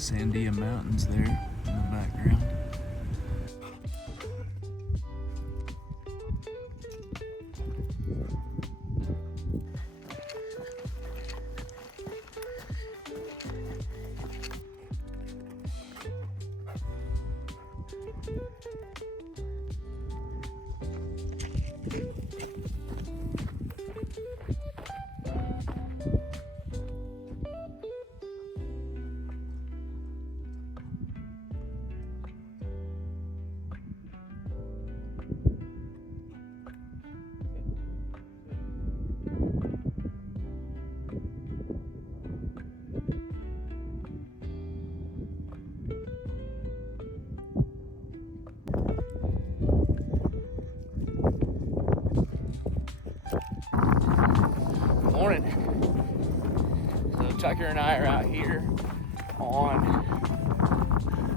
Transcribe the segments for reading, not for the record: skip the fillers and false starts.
Sandia Mountains there in the background. Morning. So Tucker and I are out here on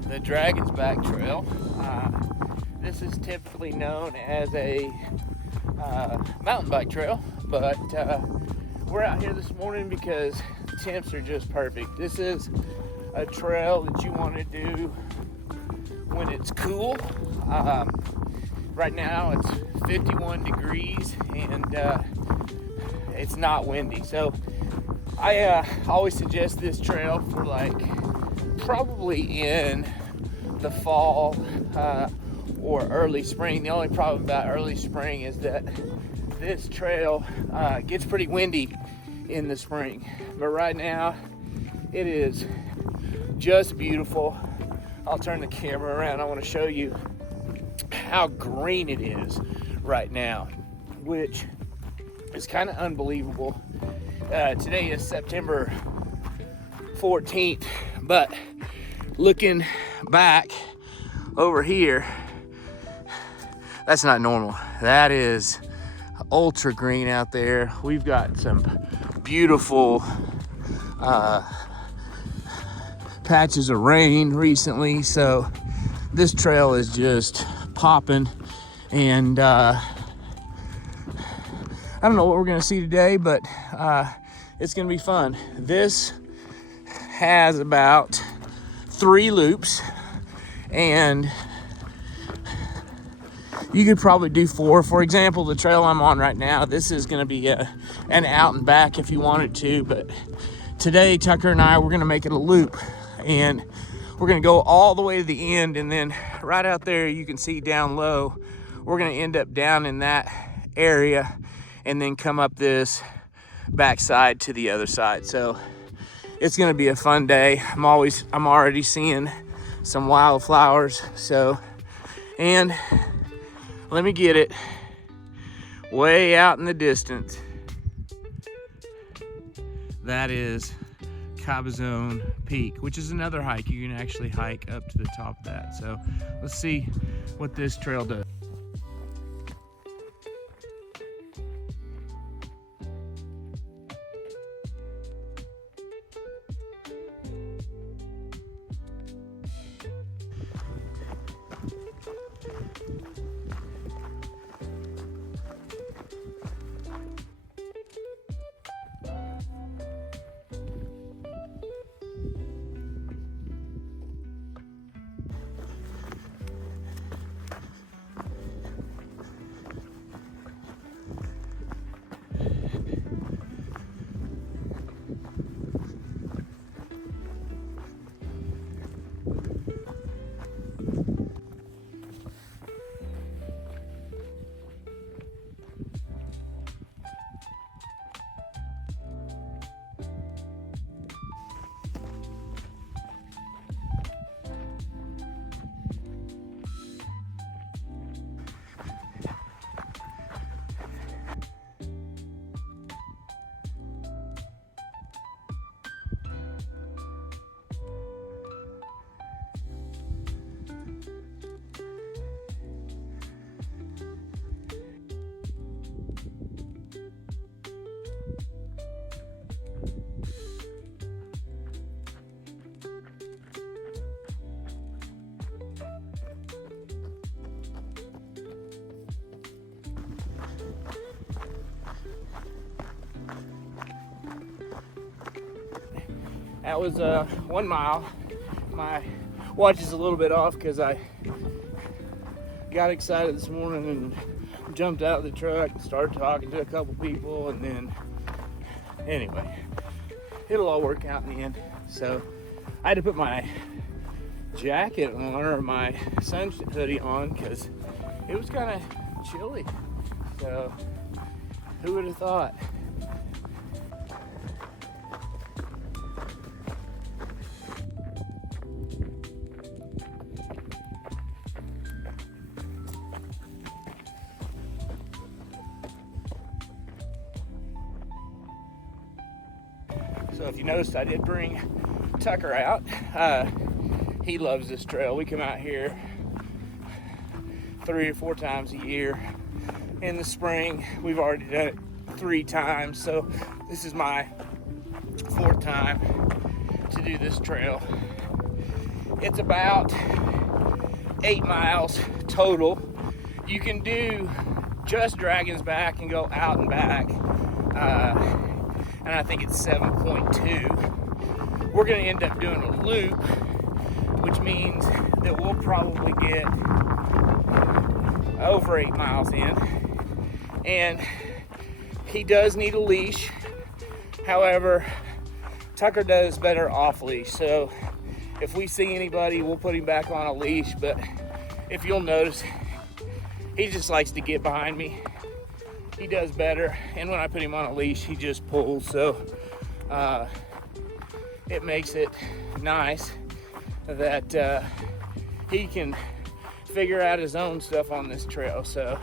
the Dragon's Back Trail. This is typically known as a mountain bike trail, but we're out here this morning because the temps are just perfect. This is a trail that you want to do when it's cool. Right now it's 51 degrees and it's not windy, so I always suggest this trail for like probably in the fall or early spring. The only problem about early spring is that this trail gets pretty windy in the spring, but right now it is just beautiful. I'll turn the camera around. I want to show you how green it is right now, which is kind of unbelievable. Today is September 14th, but looking back over here, that's not normal. That is ultra green out there. We've got some beautiful patches of rain recently, so this trail is just popping, and I don't know what we're gonna see today, but it's gonna be fun. This has about 3 loops, and you could probably do 4. For example, the trail I'm on right now, this is gonna be an out and back if you wanted to, but today Tucker and I, we're gonna make it a loop, and we're gonna go all the way to the end, and then right out there you can see down low, we're gonna end up down in that area and then come up this backside to the other side. So it's gonna be a fun day. I'm already seeing some wildflowers. So, and let me get it way out in the distance. That is Cabazon Peak, which is another hike. You can actually hike up to the top of that. So let's see what this trail does. That was 1 mile. my watch is a little bit off because I got excited this morning and jumped out of the truck and started talking to a couple people, and then anyway, it'll all work out in the end. So I had to put my jacket on, or my sun hoodie on, because it was kind of chilly. So who would have thought? So if you noticed, I did bring Tucker out. He loves this trail. We come out here 3 or 4 times a year. In the spring, we've already done it 3 times, so this is my 4th time to do this trail. It's about 8 miles total. You can do just Dragon's Back and go out and back, and I think it's 7.2. We're going to end up doing a loop, which means that we'll probably get over 8 miles in. And he does need a leash. However, Tucker does better off leash. So if we see anybody, we'll put him back on a leash. But if you'll notice, he just likes to get behind me. He does better. And when I put him on a leash, he just pulls. So it makes it nice that he can figure out his own stuff on this trail. So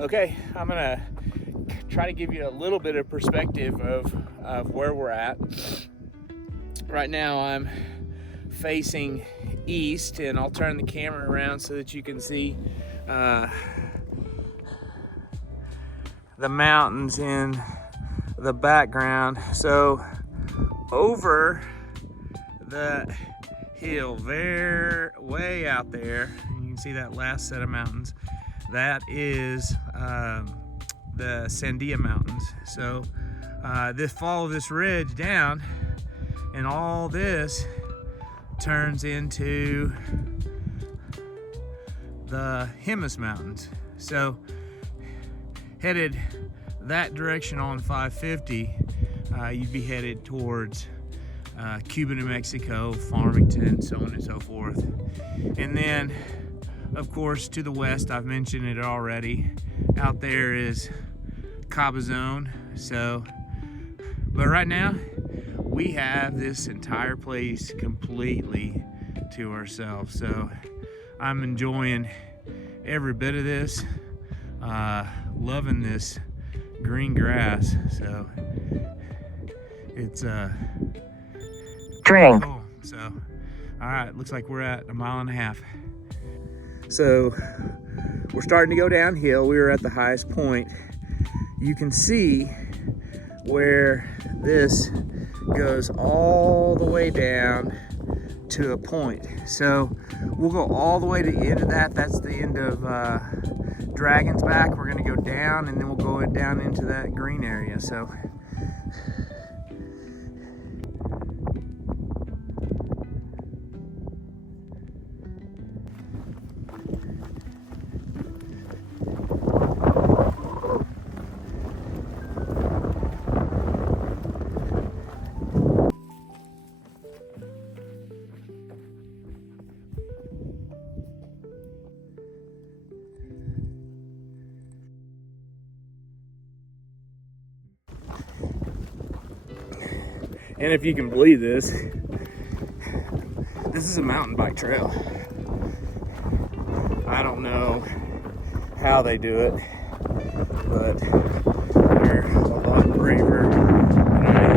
okay, I'm gonna try to give you a little bit of perspective of where we're at. Right now I'm facing east, and I'll turn the camera around so that you can see the mountains in the background. So over the hill, way out there, you can see that last set of mountains. That is the Sandia Mountains. So follow this ridge down, and all this turns into the Jemez Mountains. So headed that direction on 550, you'd be headed towards Cuba, New Mexico, Farmington, so on and so forth. And then, of course, to the west, I've mentioned it already, out there is Cabazon. So, but right now, we have this entire place completely to ourselves. So I'm enjoying every bit of this, loving this green grass. So it's drink. cool. So, all right, looks like we're at 1.5 miles. So we're starting to go downhill. We were at the highest point. You can see where this goes all the way down to a point. So we'll go all the way to the end of that. That's the end of Dragon's Back. We're gonna go down, and then we'll go down into that green area. So and if you can believe this, this is a mountain bike trail. I don't know how they do it, but they're a lot braver than I am.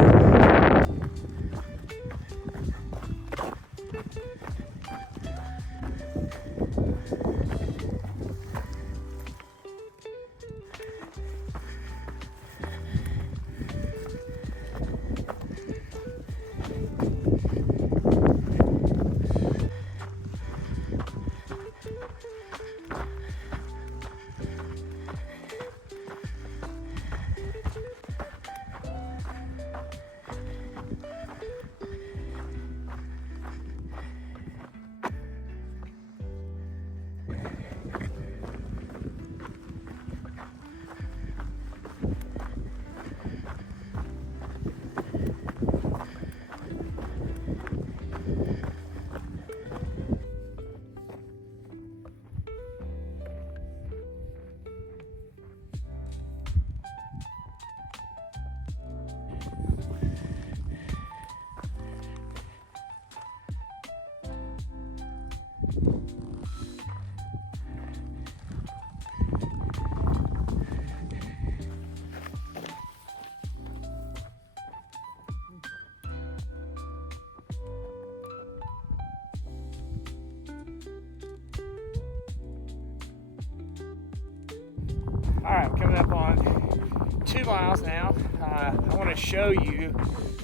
Alright, I'm coming up on 2 miles now. I want to show you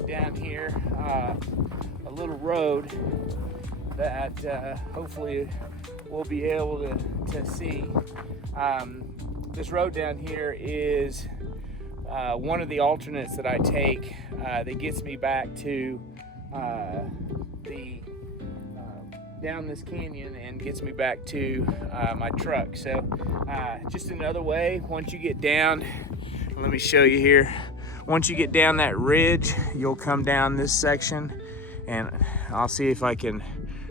down here a little road that hopefully we'll be able to see. This road down here is one of the alternates that I take that gets me back to down this canyon and gets me back to my truck. So just another way, once you get down, let me show you here. Once you get down that ridge, you'll come down this section, and I'll see if I can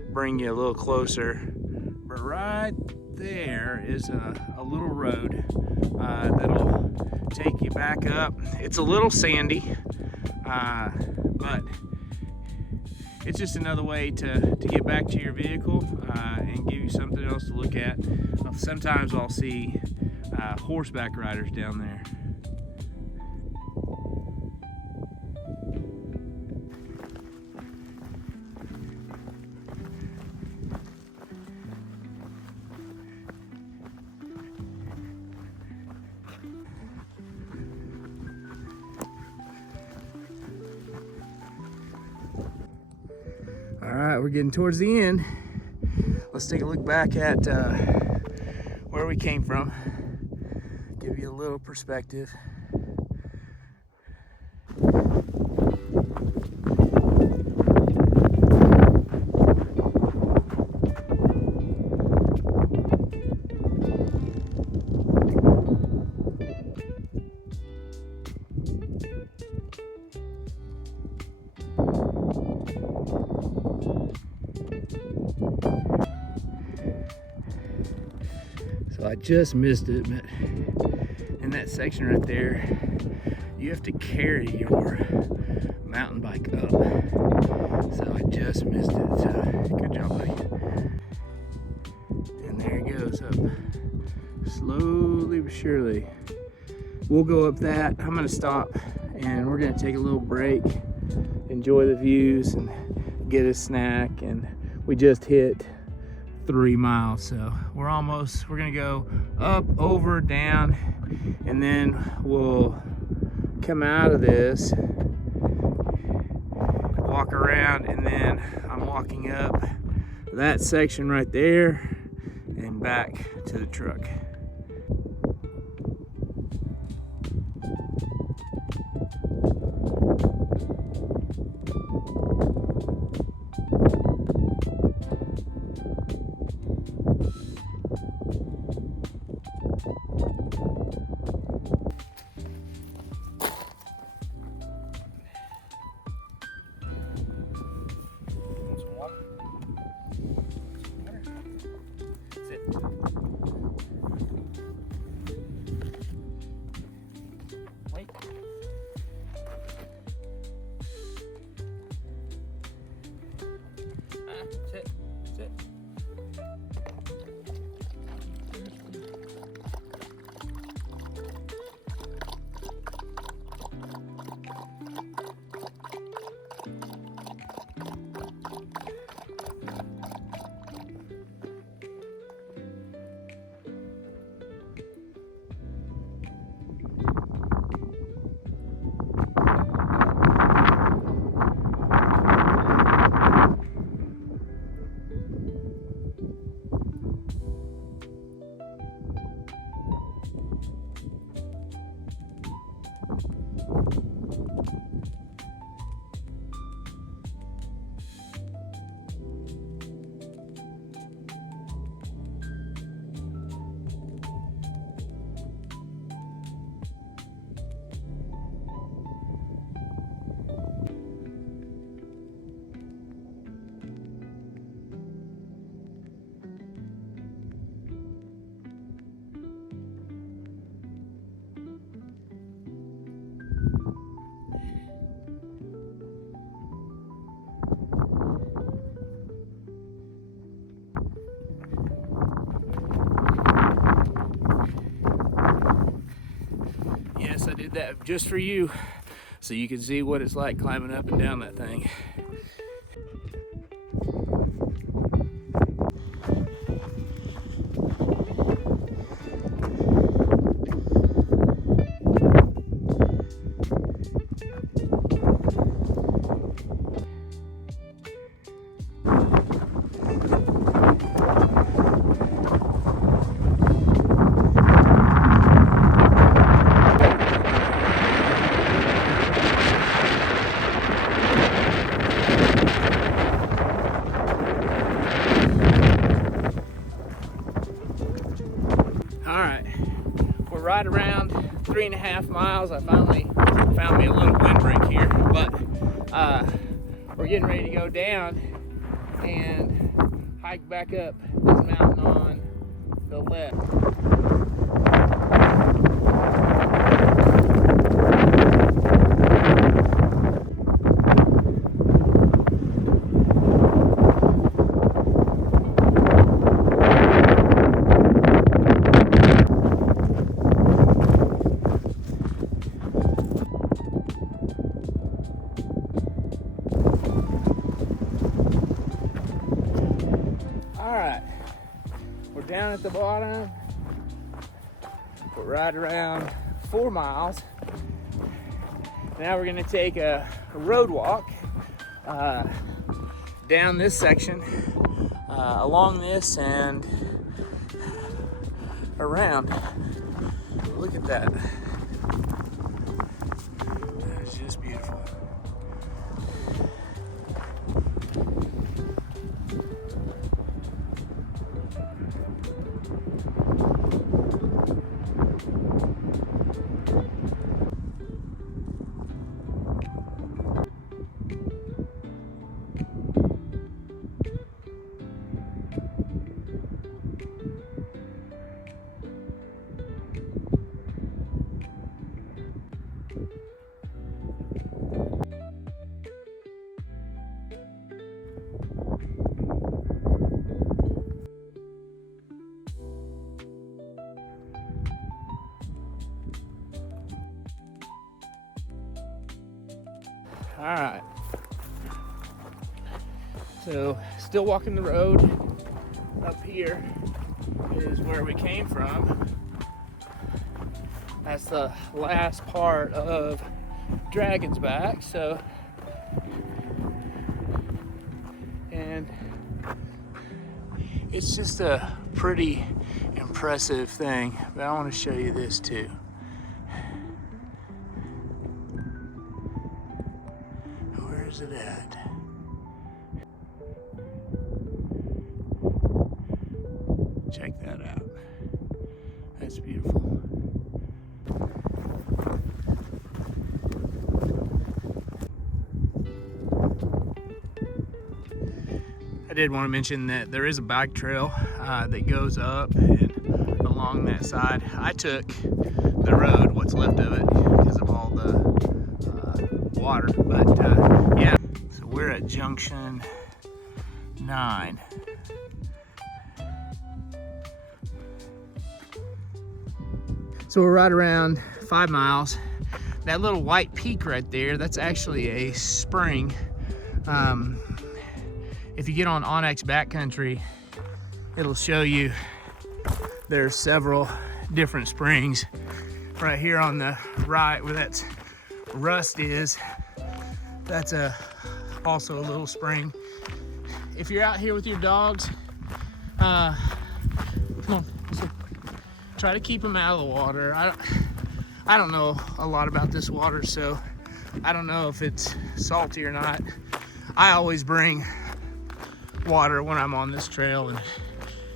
bring you a little closer. But right there is a little road that'll take you back up. It's a little sandy, but it's just another way to get back to your vehicle and give you something else to look at. Sometimes I'll see horseback riders down there. All right, we're getting towards the end. Let's take a look back at where we came from. Give you a little perspective. So I just missed it, but in that section right there, you have to carry your mountain bike up. So I just missed it. So good job, buddy. And there it goes up, slowly but surely. We'll go up that. I'm gonna stop and we're gonna take a little break, enjoy the views and get a snack. And we just hit 3 miles, so we're gonna go up, over, down, and then we'll come out of this, walk around, and then I'm walking up that section right there and back to the truck. Sit. Yes, I did that just for you, so you can see what it's like climbing up and down that thing. 3.5 miles. I finally found me a little windbreak here, but we're getting ready to go down and hike back up this mountain on the left. We're down at the bottom. We're right around 4 miles. Now we're gonna take a road walk down this section, along this and around. Look at that. That is just beautiful. All right, so still walking the road. Up here is where we came from. That's the last part of Dragon's Back. So, and it's just a pretty impressive thing, but I want to show you this too. Where's it at? Check that out. That's beautiful. I did want to mention that there is a bike trail that goes up and along that side. I took the road, what's left of it, because of all the water, but yeah. So we're at junction 9. So we're right around 5 miles. That little white peak right there, that's actually a spring. If you get on Onyx Backcountry, it'll show you there's several different springs. Right here on the right where that rust is, that's also a little spring. If you're out here with your dogs, come on, try to keep them out of the water. I don't know a lot about this water, so I don't know if it's salty or not. I always bring water when I'm on this trail, and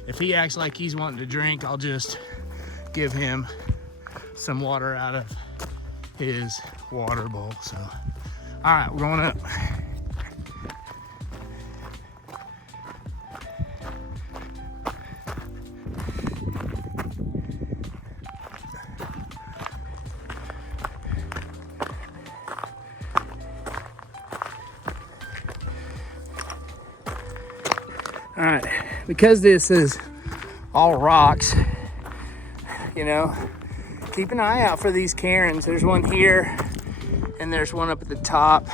if he acts like he's wanting to drink, I'll just give him some water out of his water bowl. So, all right, we're going up. All right, because this is all rocks, you know, keep an eye out for these cairns. There's one here and there's one up at the top.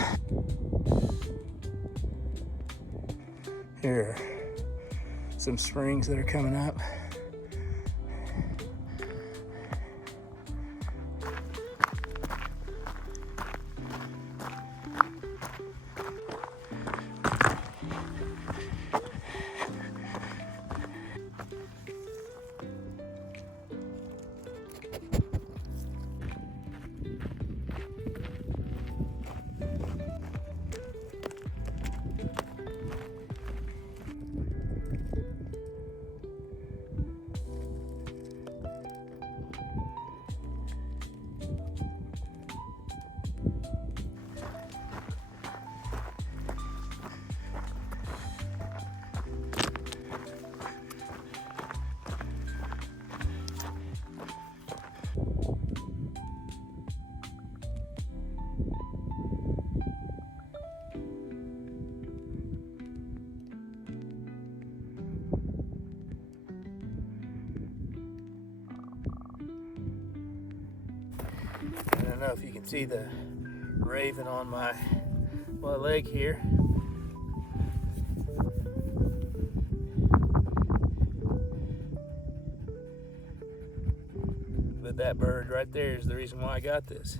Here are some springs that are coming up. can see the raven on my leg here. But that bird right there is the reason why I got this.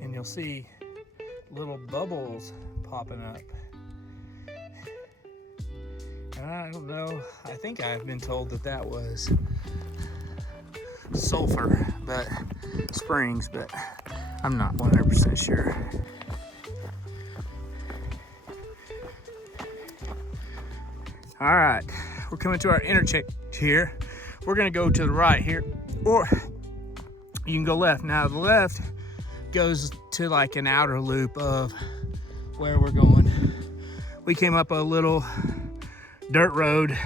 And you'll see little bubbles popping up. And I don't know, I think I've been told that that was sulfur, but springs, but I'm not 100% sure. All right, we're coming to our interchange here. We're gonna go to the right here, or you can go left. Now the left goes to like an outer loop of where we're going. We came up a little dirt road,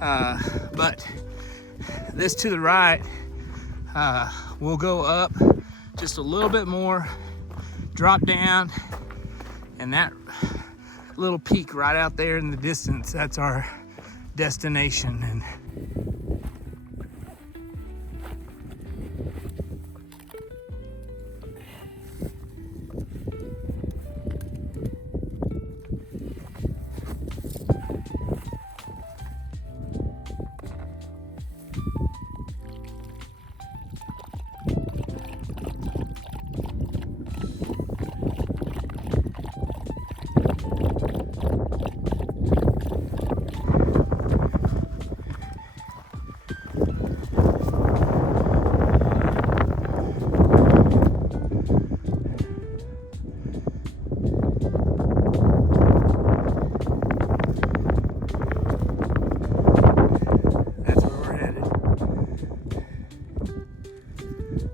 but this to the right, we'll go up just a little bit more, drop down, and that little peak right out there in the distance, that's our destination. And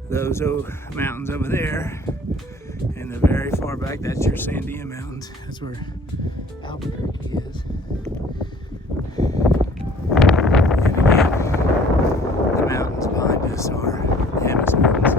those mountains over there, and the very far back, that's your Sandia Mountains. That's where Albuquerque is. And again, the mountains behind us are the Jemez Mountains.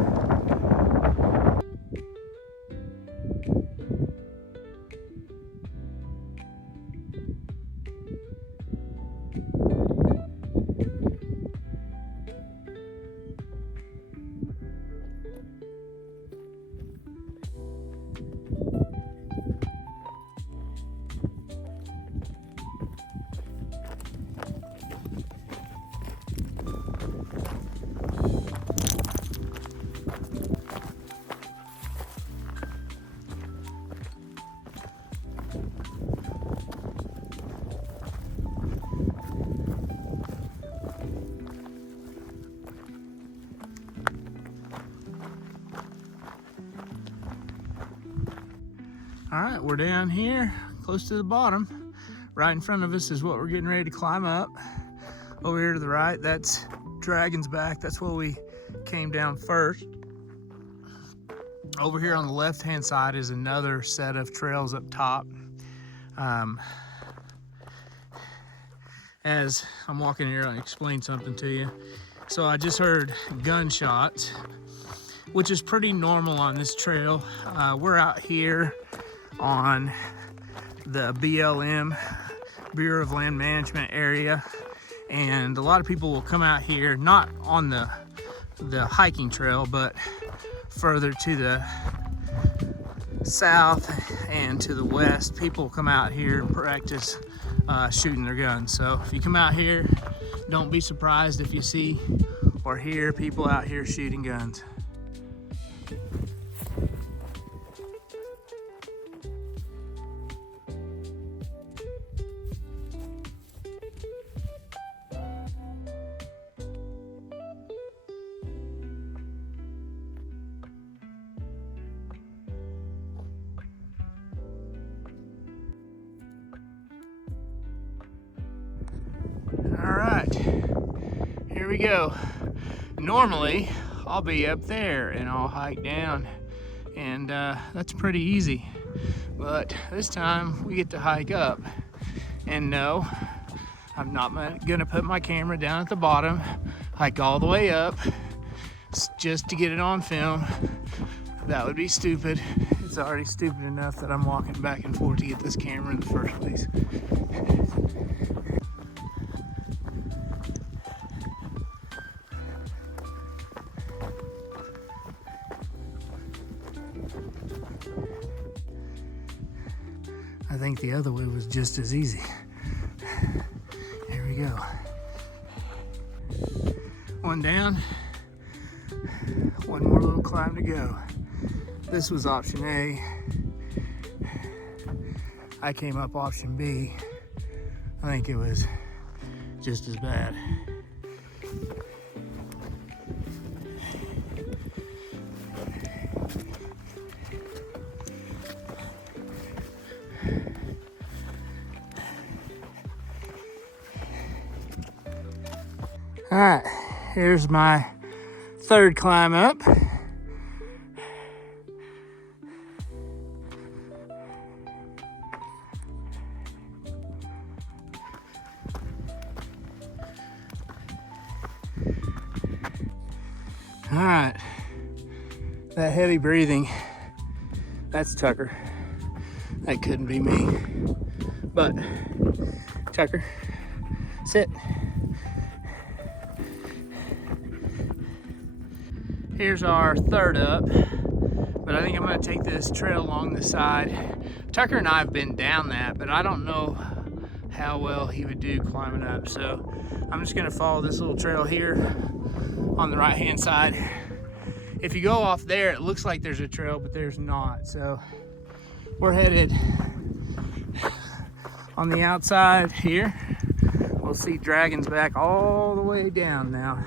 All right, we're down here, close to the bottom. Right in front of us is what we're getting ready to climb up. Over here to the right, that's Dragon's Back. That's where we came down first. Over here on the left-hand side is another set of trails up top. As I'm walking here, I'll explain something to you. So I just heard gunshots, which is pretty normal on this trail. We're out here on the BLM, Bureau of Land Management area, and a lot of people will come out here, not on the hiking trail, but further to the south and to the west. People come out here and practice shooting their guns. So if you come out here, don't be surprised if you see or hear people out here shooting guns. All right, here we go. Normally, I'll be up there and I'll hike down, and that's pretty easy. But this time we get to hike up. And no, I'm not gonna put my camera down at the bottom, hike all the way up just to get it on film. That would be stupid. It's already stupid enough that I'm walking back and forth to get this camera in the first place. I think the other way was just as easy. Here we go. One down, one more little climb to go. This was option A. I came up option B. I think it was just as bad. All right, here's my third climb up. All right, that heavy breathing, that's Tucker. That couldn't be me. But Tucker, sit. Here's our third up, but I think I'm gonna take this trail along the side. Tucker and I have been down that, but I don't know how well he would do climbing up. So I'm just gonna follow this little trail here on the right hand side. If you go off there, it looks like there's a trail, but there's not. So we're headed on the outside here. We'll see Dragon's Back all the way down now.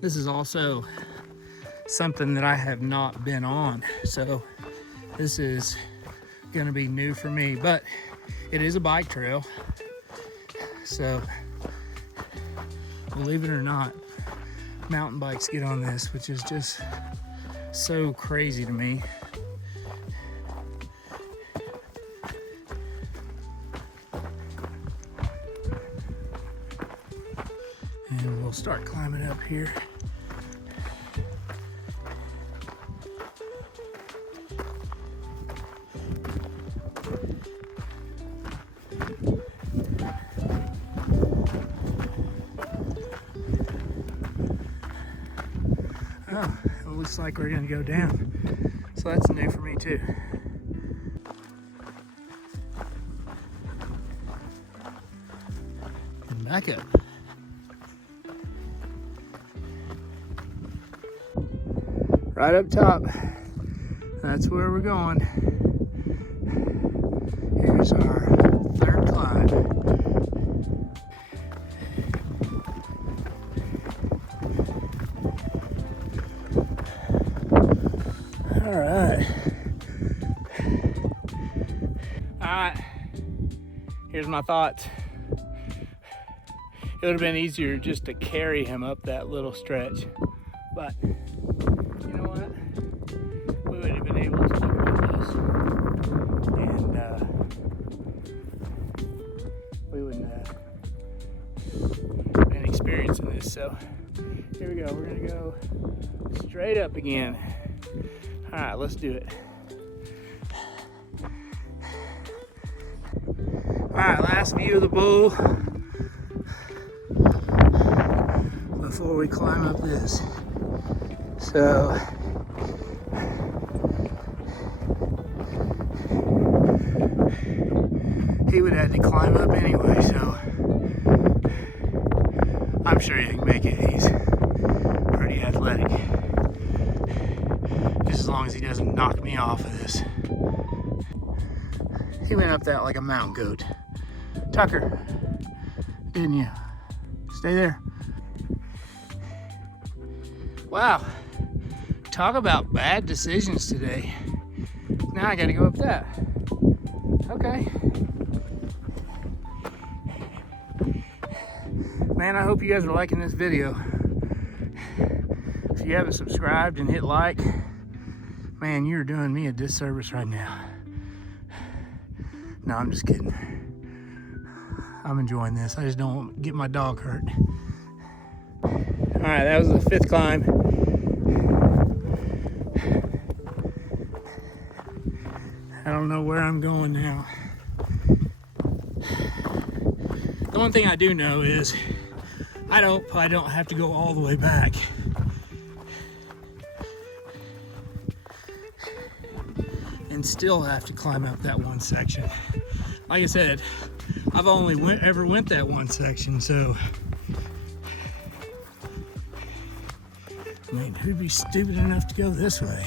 This is also something that I have not been on, so this is gonna be new for me, but it is a bike trail. So believe it or not, mountain bikes get on this, which is just so crazy to me. And we'll start climbing up here. Oh, it looks like we're gonna go down. So that's new for me too. And back up. Right up top. That's where we're going. Here's our third climb. All right. Here's my thoughts. It would have been easier just to carry him up that little stretch, but you know what? We would have been able to look at this, and we wouldn't have been experiencing this. So here we go. We're gonna go straight up again. All right, let's do it. All right, last view of the bowl before we climb up this. So he would have to climb up anyway, so I'm sure he can make it. He's pretty athletic. Just as long as he doesn't knock me off of this. He went up that like a mountain goat. Tucker, didn't you? Stay there. Wow, talk about bad decisions today. Now I gotta go up that. Okay. Man, I hope you guys are liking this video. If you haven't subscribed and hit like, man, you're doing me a disservice right now. No, I'm just kidding. I'm enjoying this. I just don't want to get my dog hurt. All right, that was the fifth climb. don't know where I'm going now. The one thing I do know is I don't have to go all the way back. And still have to climb up that one section. Like I said, I've only ever went that one section, so I mean, who'd be stupid enough to go this way?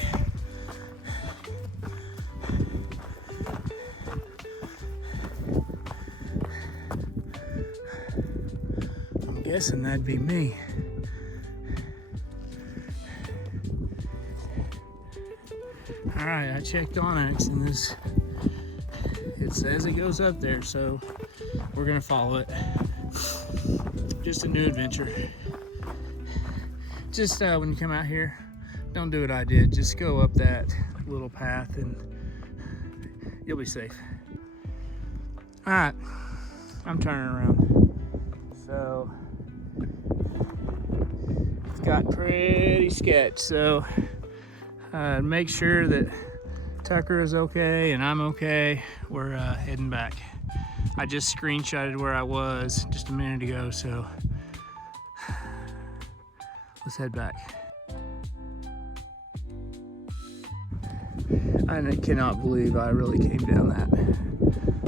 I'm guessing that'd be me. All right, I checked Onyx and it says it goes up there, so we're gonna follow it. Just a new adventure. Just when you come out here, don't do what I did. Just go up that little path and you'll be safe. All right, I'm turning around. So it's got pretty sketch, so make sure that Tucker is okay and I'm okay. We're heading back. I just screenshotted where I was just a minute ago, so let's head back. I cannot believe I really came down that.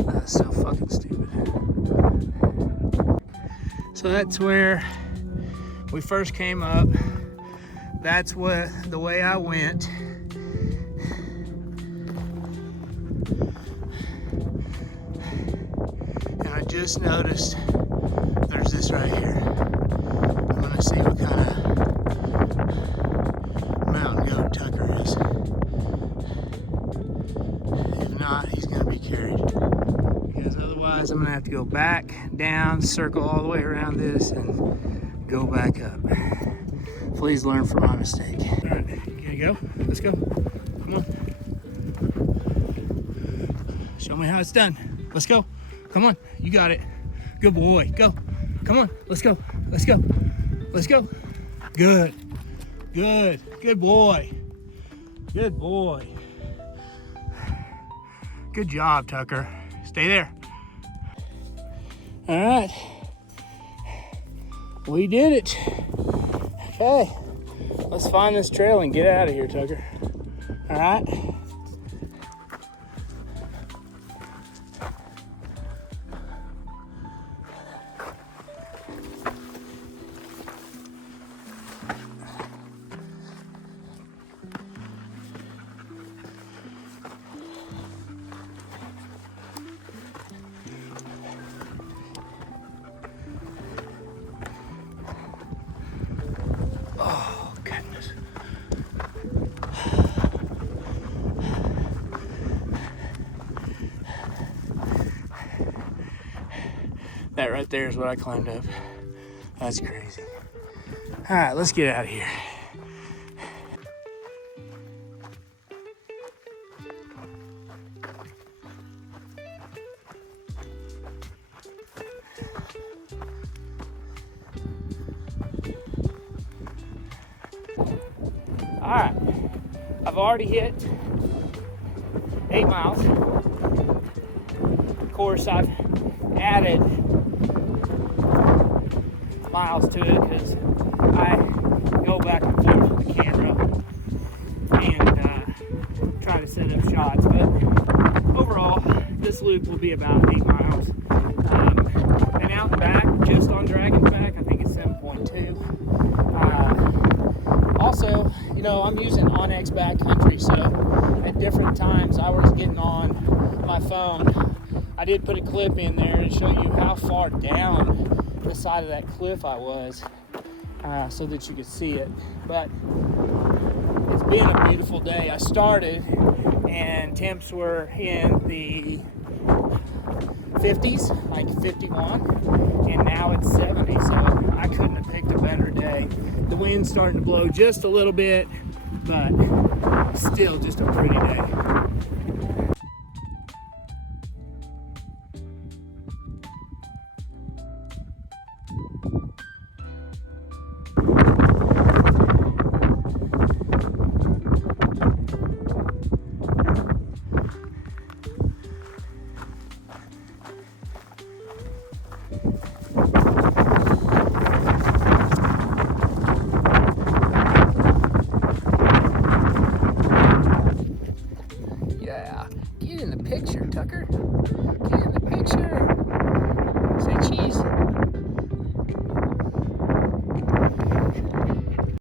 That's so fucking stupid. So that's where we first came up. That's the way I went. And I just noticed there's this right here. I'm gonna see what kind of mountain goat Tucker is. If not, he's gonna be carried. Because otherwise I'm gonna have to go back, down, circle all the way around this and go back up. Please learn from my mistake. All right, you gotta go? Let's go. Come on. Show me how it's done. Let's go. Come on, you got it. Good boy, go. Come on, let's go. Let's go. Let's go. Good. Good. Good boy. Good boy. Good job, Tucker. Stay there. All right. We did it. Okay. Let's find this trail and get out of here, Tucker. All right. Oh, goodness. That right there is what I climbed up. That's crazy. All right, let's get out of here. All right, I've already hit 8 miles. Of course, I've added miles to it because I go back and forth with the camera and try to set up shots. But overall, this loop will be about 8 miles. And out and back, just on Dragon's Back, I think it's 7.2. Also, you know, I'm using Onyx backcountry, so at different times I was getting on my phone. I did put a clip in there to show you how far down the side of that cliff I was, so that you could see it. But it's been a beautiful day. I started and temps were in the 50s, like 51, and now it's 70, so I couldn't have picked a better day. The wind's starting to blow just a little bit, but still just a pretty day.